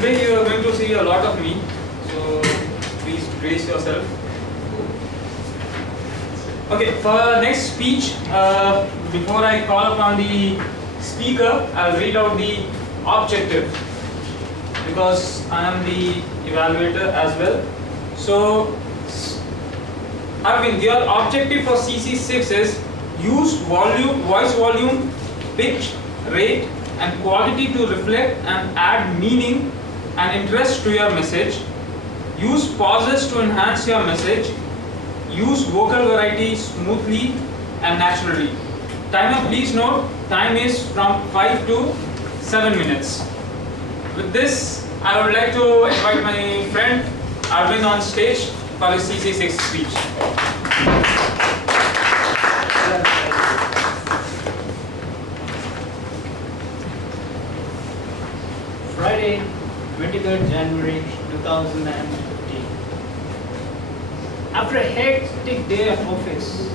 Today you are going to see a lot of me, so please brace yourself. Okay, for next speech, before I call upon the speaker, I'll read out the objective because I am the evaluator as well. So, Aravind, your objective for CC6 is use volume, voice volume, pitch, rate, and quality to reflect and add meaning and interest to your message. Use pauses to enhance your message. Use vocal variety smoothly and naturally. Timer, please note, time is from 5 to 7 minutes. With this, I would like to invite my friend Aravind on stage for his CC6 speech. Friday, 23rd January 2015. After a hectic day at office,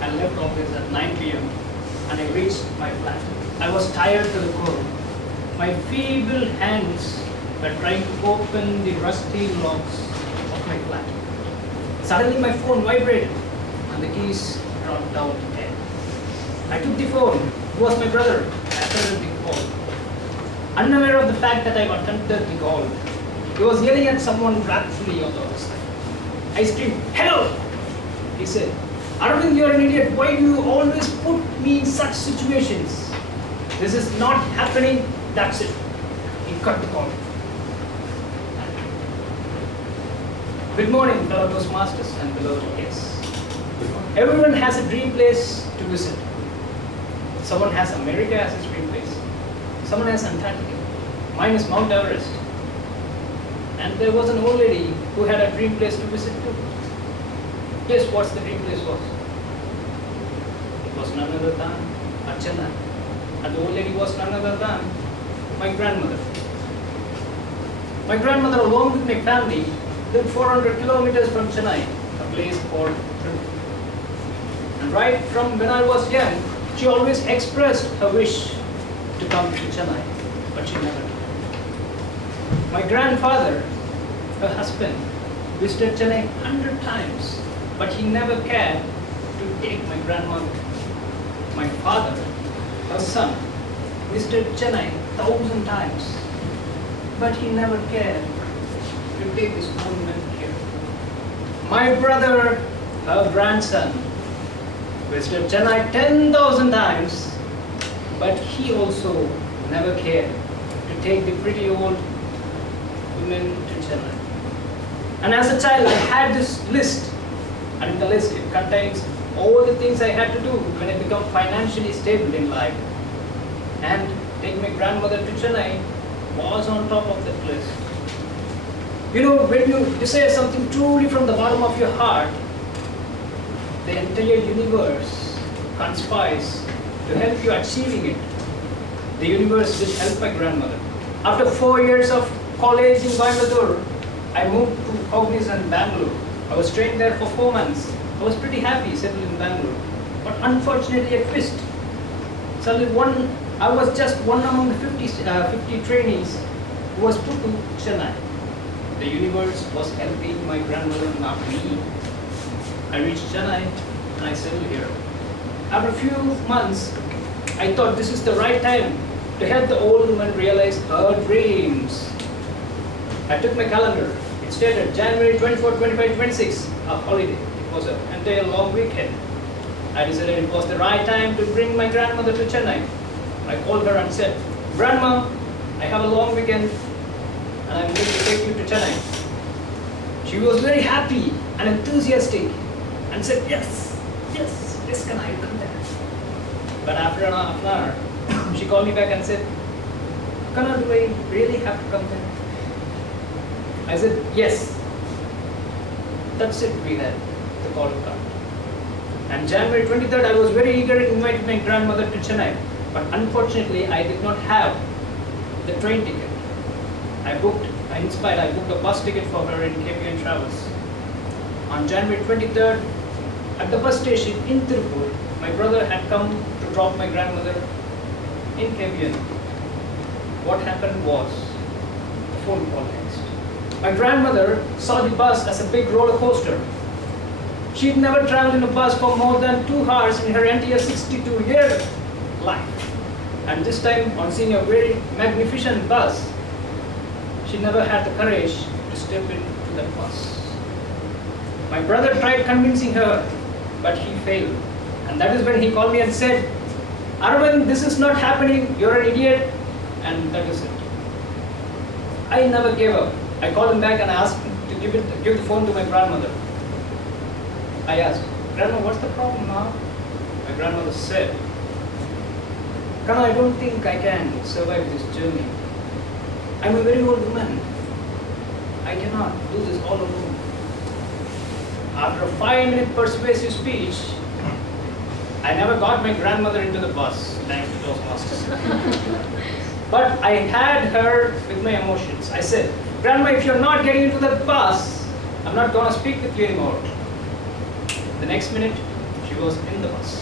I left office at 9 p.m. and I reached my flat. I was tired to the core. My feeble hands were trying to open the rusty locks of my flat. Suddenly my phone vibrated and the keys dropped down to bed. I took the phone. It was my brother. I attended the call. Unaware of the fact that I attempted the call, he was yelling at someone wrathfully on the other side. I screamed, "Hello!" He said, "Aravind, you're an idiot. Why do you always put me in such situations? This is not happening. That's it." He cut the call. Good morning, fellow Toastmasters and beloved guests. Everyone has a dream place to visit. Someone has America as his dream place. Someone has Antarctica. Mine is Mount Everest. And there was an old lady who had a dream place to visit too. Guess what the dream place was? It was none other than Chennai. And the old lady was none other than my grandmother. My grandmother, along with my family, lived 400 kilometers from Chennai, a place called Tripoli. And right from when I was young, she always expressed her wish to come to Chennai, but she never did. My grandfather, her husband, visited Chennai 100 times, but he never cared to take my grandmother. My father, her son, visited Chennai 1,000 times, but he never cared to take his own men here. My brother, her grandson, visited Chennai 10,000 times, but he also never cared to take the pretty old women to Chennai. And as a child, I had this list, and in the list it contains all the things I had to do when I become financially stable in life. And taking my grandmother to Chennai was on top of that list. You know, when you desire something truly from the bottom of your heart, the entire universe conspires to help you achieving it. The universe will help my grandmother. After 4 years of college in Coimbatore, I moved to Cognizant, Bangalore. I was trained there for 4 months. I was pretty happy settled in Bangalore. But unfortunately a twist. Suddenly I was just one among the 50 trainees who was put to Chennai. The universe was helping my grandmother, not me. I reached Chennai and I settled here. After a few months, I thought this is the right time to help the old woman realize her dreams. I took my calendar. It stated January 24, 25, 26, a holiday. It was an entire long weekend. I decided it was the right time to bring my grandmother to Chennai. I called her and said, "Grandma, I have a long weekend and I'm going to take you to Chennai." She was very happy and enthusiastic and said, yes, can I come there? But after an half an hour, she called me back and said, "Kana, do I really have to come there?" I said, yes. That's it, we had the call card. And January 23rd, I was very eager to invite my grandmother to Chennai. But unfortunately, I did not have the train ticket. I booked a bus ticket for her in KPN Travels. On January 23rd, at the bus station in Tirupur, my brother had come to drop my grandmother in KPN. What happened was, the phone call next. My grandmother saw the bus as a big roller coaster. She'd never traveled in a bus for more than 2 hours in her entire 62-year life. And this time, on seeing a very magnificent bus, she never had the courage to step into that bus. My brother tried convincing her, but he failed. And that is when he called me and said, "Aravind, this is not happening, you're an idiot," and that is it. I never gave up. I called him back and asked him to give the phone to my grandmother. I asked, "Grandma, what's the problem now?" My grandmother said, "Grandma, I don't think I can survive this journey. I'm a very old woman. I cannot do this all alone." After a 5-minute persuasive speech, I never got my grandmother into the bus, thanks to Toastmasters. But I had her with my emotions. I said, "Grandma, if you're not getting into the bus, I'm not going to speak with you anymore." The next minute, she was in the bus.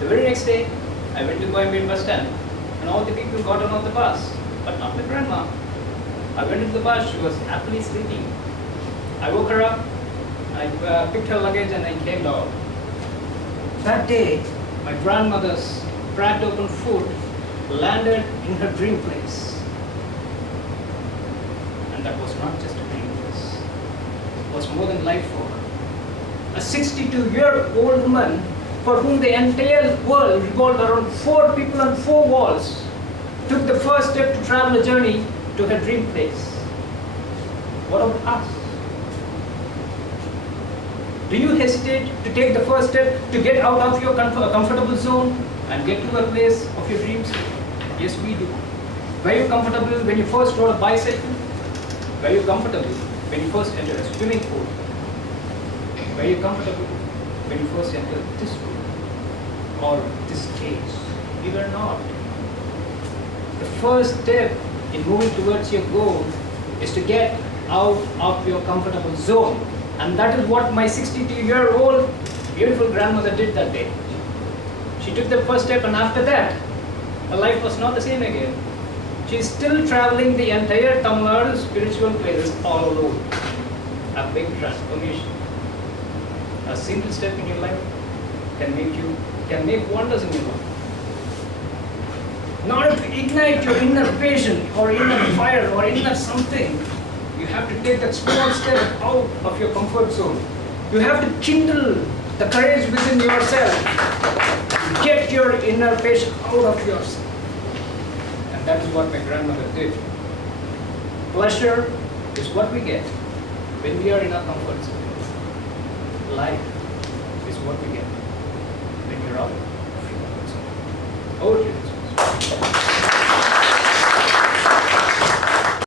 The very next day, I went to Coimbatore bus stand, and all the people got on of the bus, but not my grandma. I went into the bus, she was happily sleeping. I woke her up, I picked her luggage, and I came down. That day, my grandmother's cracked open foot landed in her dream place. And that was not just a dream place. It was more than life for her. A 62-year-old woman for whom the entire world revolved around 4 people and 4 walls took the first step to travel a journey to her dream place. What about us? Do you hesitate to take the first step to get out of your comfortable zone and get to a place of your dreams? Yes, we do. Were you comfortable when you first rode a bicycle? Were you comfortable when you first entered a swimming pool? Were you comfortable when you first entered this room or this cage? We were not. The first step in moving towards your goal is to get out of your comfortable zone. And that is what my 62-year-old beautiful grandmother did that day. She took the first step, and after that, her life was not the same again. She is still traveling the entire Tamil Nadu spiritual places all alone. A big transformation. A single step in your life can make wonders in your life. In order to ignite your inner passion or inner fire or inner something, you have to take that small step out of your comfort zone. You have to kindle the courage within yourself. Get your inner passion out of yourself. And that is what my grandmother did. Pleasure is what we get when we are in our comfort zone. Life is what we get when you're out of your comfort zone. Over to you.